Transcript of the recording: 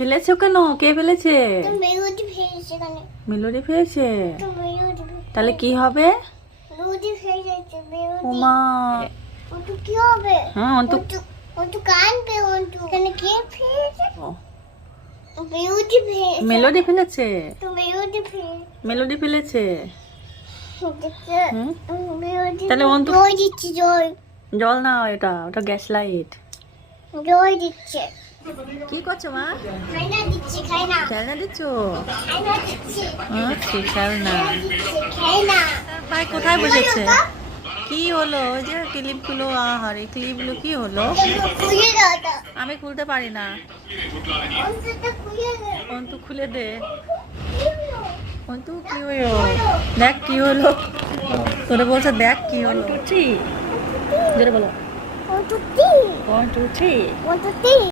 ফেলেছো কেন? কে ফেলেছে? তো মেরুদি ফেলেছে কেন? মেলোডি ফেলেছে। তো মেরুদি তাহলে কি হবে? মেরুদি ফেলেছে মেরুদি। ওমা। অন্তু কি হবে? হ্যাঁ, অন্তু। অন্তু কানবে অন্তু। এখানে কে ফেলেছে? ও, মেরুদি ফেলেছে। মেলোডি ফেলেছে। তো মেরুদি ফেলেছে। মেলোডি ফেলেছে। হুম? মেরুদি তাহলে অন্তু। জয় দিচ্ছে জয়। জল না, ওটা গ্যাস লাইট। জয় দিচ্ছে। কি করছো মা? খাইনা দিচ্ছে খাইনা। খেলনা দিচ্ছ? খাইনা দিচ্ছে। আচ্ছা, খেলনা। খাইনা। ভাই কোথায় বসেছে? কি হলো? ওই যে ক্লিপগুলো, আহারে ক্লিপগুলো কি হলো? খুলে দাও তো। আমি খুলতে পারি না। অন্তুটা খুলে দাও। অন্তু খুলে দে। অন্তু কি হলো? দেখ কি হলো। তোরে বলছে দেখ কি হলো। 1 2 3 জোরে বলো। 1 2 3 1 2 3 1 2 3